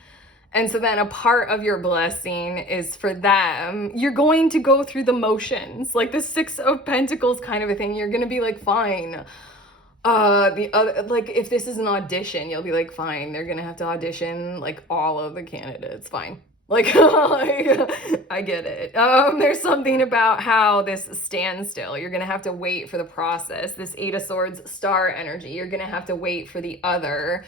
And so then a part of your blessing is for them. You're going to go through the motions, like the 6 of Pentacles kind of a thing. You're going to be like, fine. The other, like, if this is an audition, you'll be like, fine, they're going to have to audition like all of the candidates. Fine. Like, I get it. There's something about how this standstill, you're going to have to wait for the process. This 8 of Swords Star energy, you're going to have to wait for the other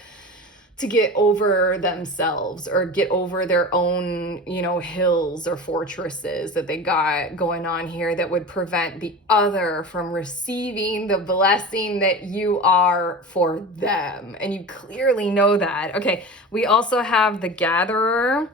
to get over themselves or get over their own, you know, hills or fortresses that they got going on here that would prevent the other from receiving the blessing that you are for them. And you clearly know that. Okay, we also have the Gatherer,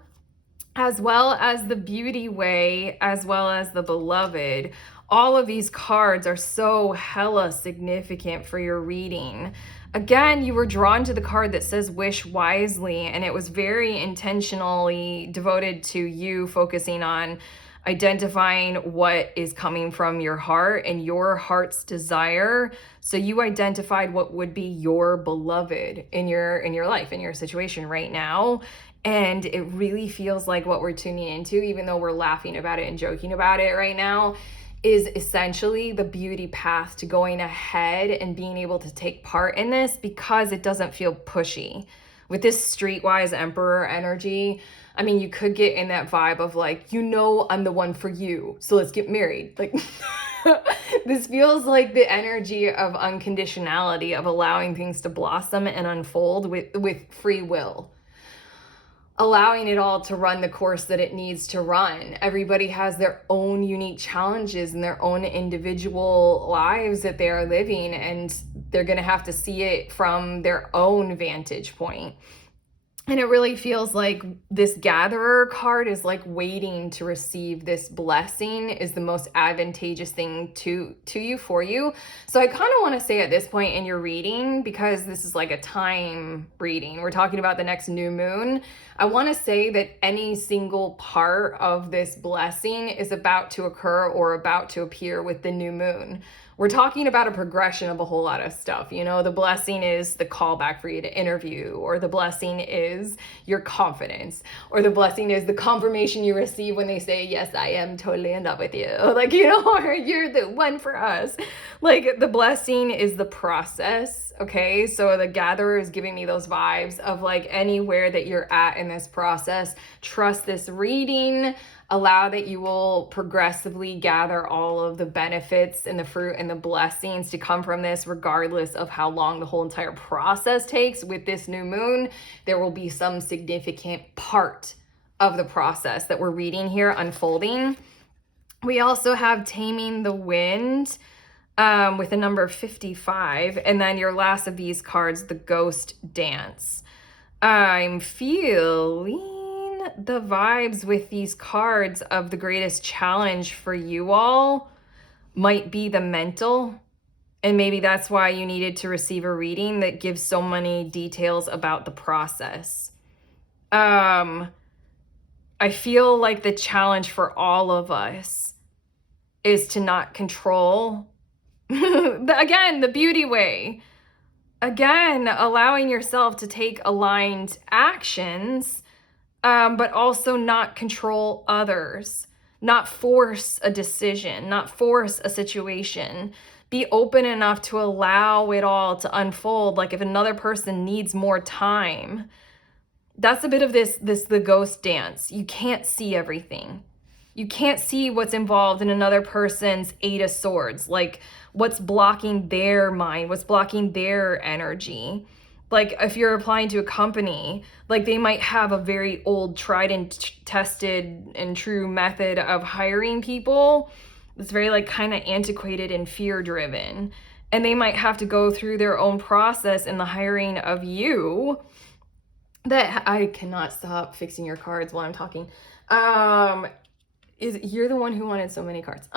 as well as the Beauty Way, as well as the Beloved. All of these cards are so hella significant for your reading. Again, you were drawn to the card that says wish wisely, and it was very intentionally devoted to you focusing on identifying what is coming from your heart and your heart's desire. So you identified what would be your beloved in your life, in your situation right now. And it really feels like what we're tuning into, even though we're laughing about it and joking about it right now, is essentially the beauty path to going ahead and being able to take part in this, because it doesn't feel pushy. With this streetwise Emperor energy, I mean, you could get in that vibe of like, you know, I'm the one for you, so let's get married. Like, this feels like the energy of unconditionality, of allowing things to blossom and unfold with free will. Allowing it all to run the course that it needs to run. Everybody has their own unique challenges and their own individual lives that they are living, and they're going to have to see it from their own vantage point. And it really feels like this Gatherer card is like waiting to receive this blessing is the most advantageous thing to you, for you. So I kind of want to say at this point in your reading, because this is like a time reading, we're talking about the next new moon. I want to say that any single part of this blessing is about to occur or about to appear with the new moon. We're talking about a progression of a whole lot of stuff. You know, the blessing is the callback for you to interview, or the blessing is your confidence, or the blessing is the confirmation you receive when they say, yes, I am totally in love with you. Like, you know, or you're the one for us. Like, the blessing is the process. Okay, so the Gatherer is giving me those vibes of like, anywhere that you're at in this process, trust this reading. Allow that you will progressively gather all of the benefits and the fruit and the blessings to come from this, regardless of how long the whole entire process takes. With this new moon, there will be some significant part of the process that we're reading here unfolding. We also have Taming the Wind with the number 55. And then your last of these cards, the Ghost Dance. I'm feeling the vibes with these cards of the greatest challenge for you all might be the mental. And maybe that's why you needed to receive a reading that gives so many details about the process. I feel like the challenge for all of us is to not control. Again, the beauty way. Again, allowing yourself to take aligned actions, but also not control others. not force a decision, not force a situation. Be open enough to allow it all to unfold. Like if another person needs more time, that's a bit of the ghost dance. You can't see everything. You can't see what's involved in another person's Eight of Swords, like what's blocking their mind, what's blocking their energy. Like if you're applying to a company, like they might have a very old, tried and tested and true method of hiring people. It's very like kind of antiquated and fear driven. And they might have to go through their own process in the hiring of you. That I cannot stop fixing your cards while I'm talking. You're the one who wanted so many cards.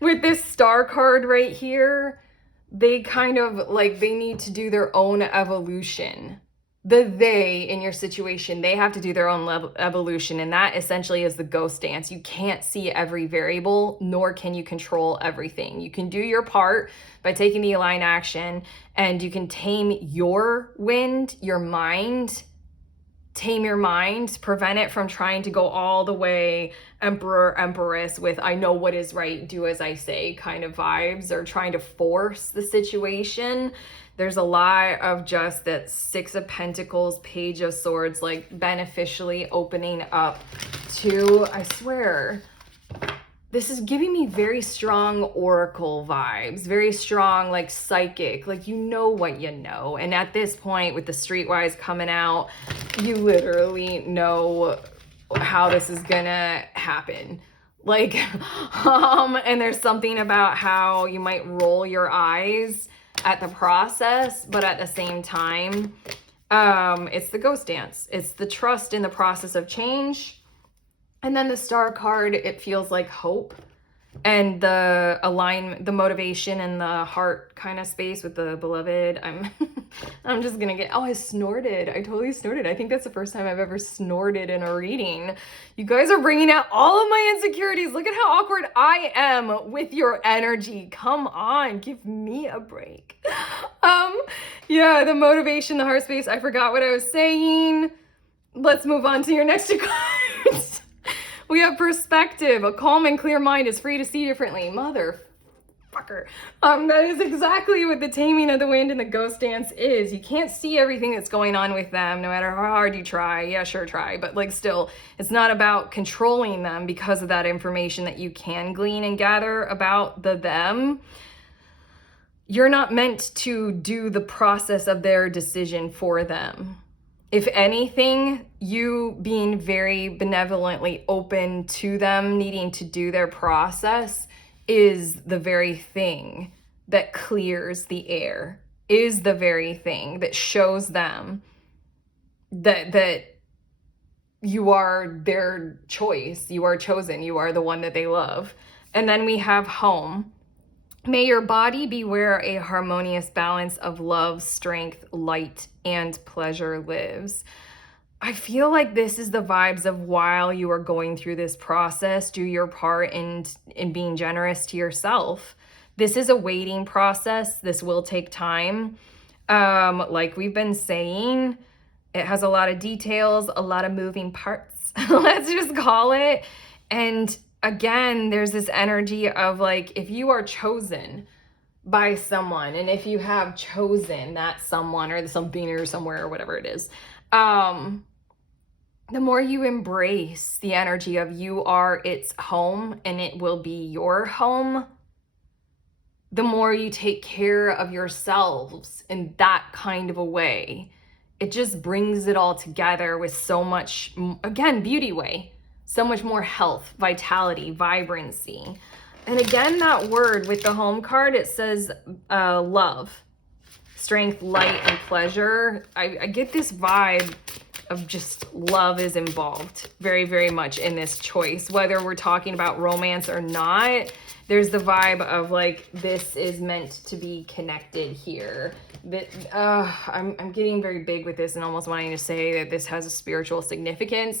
With this star card right here, they kind of like, they need to do their own evolution. They in your situation, they have to do their own evolution, and that essentially is the ghost dance. You can't see every variable, nor can you control everything. You can do your part by taking the align action, and you can tame your wind, your mind, tame your mind, prevent it from trying to go all the way emperor, empress with I know what is right, do as I say kind of vibes, or trying to force the situation. There's a lot of just that Six of Pentacles, Page of Swords, like beneficially opening up to, I swear, this is giving me very strong oracle vibes, very strong like psychic, like you know what you know. And at this point with the Streetwise coming out, you literally know how this is gonna happen. Like, and there's something about how you might roll your eyes at the process, but at the same time, it's the ghost dance. It's the trust in the process of change. And then the star card, it feels like hope and the alignment, the motivation and the heart kind of space with the beloved. I'm just gonna get, oh, I snorted. I totally snorted. I think that's the first time I've ever snorted in a reading. You guys are bringing out all of my insecurities. Look at how awkward I am with your energy. Come on, give me a break. Yeah, the motivation, the heart space. I forgot what I was saying. Let's move on to your next two cards. We have perspective. A calm and clear mind is free to see differently. Motherfucker. That is exactly what the taming of the wind and the ghost dance is. You can't see everything that's going on with them, no matter how hard you try. Yeah, sure, try. But like still, it's not about controlling them because of that information that you can glean and gather about them. You're not meant to do the process of their decision for them. If anything, you being very benevolently open to them needing to do their process is the very thing that clears the air, is the very thing that shows them that you are their choice, you are chosen, you are the one that they love. And then we have home. May your body be where a harmonious balance of love, strength, light, and pleasure lives. I feel like this is the vibes of while you are going through this process, do your part in being generous to yourself. This is a waiting process. This will take time. Like we've been saying, it has a lot of details, a lot of moving parts. Let's just call it. And again, there's this energy of like, if you are chosen by someone, and if you have chosen that someone or something or somewhere or whatever it is, the more you embrace the energy of you are its home and it will be your home, the more you take care of yourselves in that kind of a way. It just brings it all together with so much, again, beauty way. So much more health, vitality, vibrancy. And again, that word with the home card, it says love, strength, light, and pleasure. I get this vibe of just love is involved very, very much in this choice. Whether we're talking about romance or not, there's the vibe of like, this is meant to be connected here. I'm getting very big with this and almost wanting to say that this has a spiritual significance.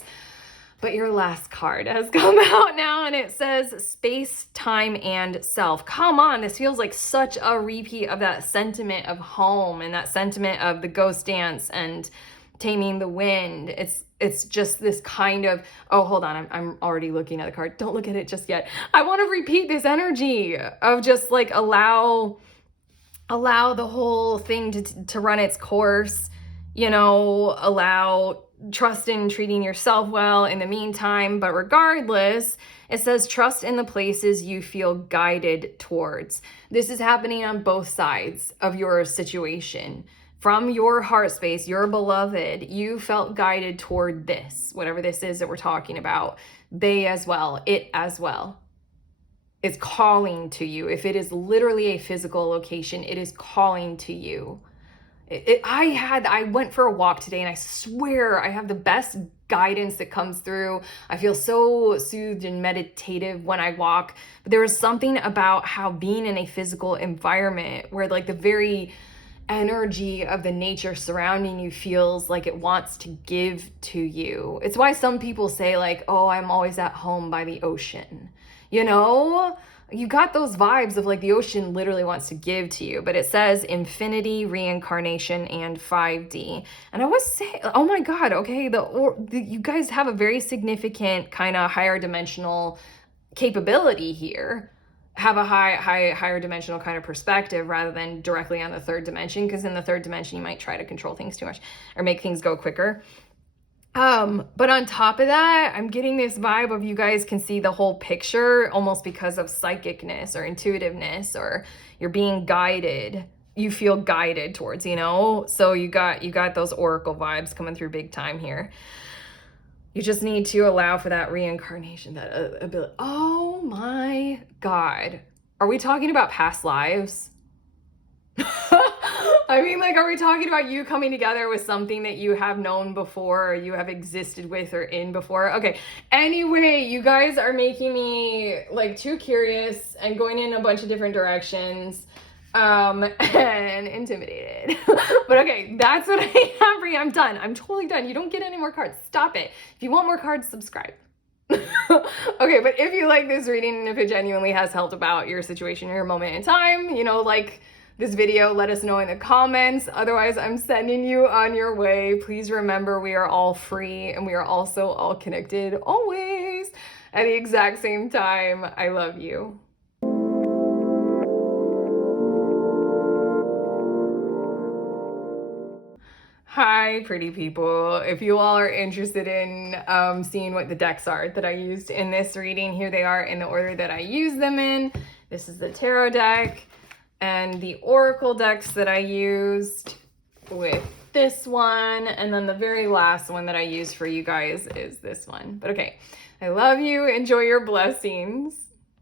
But your last card has come out now and it says space, time, and self. Come on, this feels like such a repeat of that sentiment of home and that sentiment of the ghost dance and Taming the Wind. It's just this kind of, oh, hold on, I'm already looking at the card. Don't look at it just yet. I want to repeat this energy of just like allow the whole thing to run its course, you know, allow, trust in treating yourself well in the meantime. But regardless, it says trust in the places you feel guided towards. This is happening on both sides of your situation. From your heart space, your beloved, you felt guided toward this, whatever this is that we're talking about. They as well, it as well. It's calling to you. If it is literally a physical location, it is calling to you. I went for a walk today, and I swear I have the best guidance that comes through. I feel so soothed and meditative when I walk. But there was something about how being in a physical environment where like the very energy of the nature surrounding you feels like it wants to give to you. It's why some people say like, oh, I'm always at home by the ocean. You know, you got those vibes of like the ocean literally wants to give to you. But it says infinity, reincarnation, and 5D. And I was saying, oh my God, okay, you guys have a very significant kind of higher dimensional capability here. Have a higher dimensional kind of perspective rather than directly on the third dimension, because in the third dimension you might try to control things too much or make things go quicker. But on top of that, I'm getting this vibe of you guys can see the whole picture almost because of psychicness or intuitiveness, or you're being guided. You feel guided towards, you know? So you got those oracle vibes coming through big time here. You just need to allow for that reincarnation, that ability. Oh my God. Are we talking about past lives? I mean, like, are we talking about you coming together with something that you have known before, or you have existed with or in before? Okay. Anyway, you guys are making me like too curious and going in a bunch of different directions. And intimidated. But okay, that's what I have for you. I'm done. I'm totally done. You don't get any more cards. Stop it. If you want more cards, subscribe. Okay, but if you like this reading and if it genuinely has helped about your situation or your moment in time, you know, like this video, let us know in the comments. Otherwise, I'm sending you on your way. Please remember, we are all free and we are also all connected always at the exact same time. I love you. Hi, pretty people. If you all are interested in seeing what the decks are that I used in this reading, here they are in the order that I use them in. This is the tarot deck, and the oracle decks that I used with this one, and then the very last one that I used for you guys is this one. But okay, I love you. Enjoy your blessings.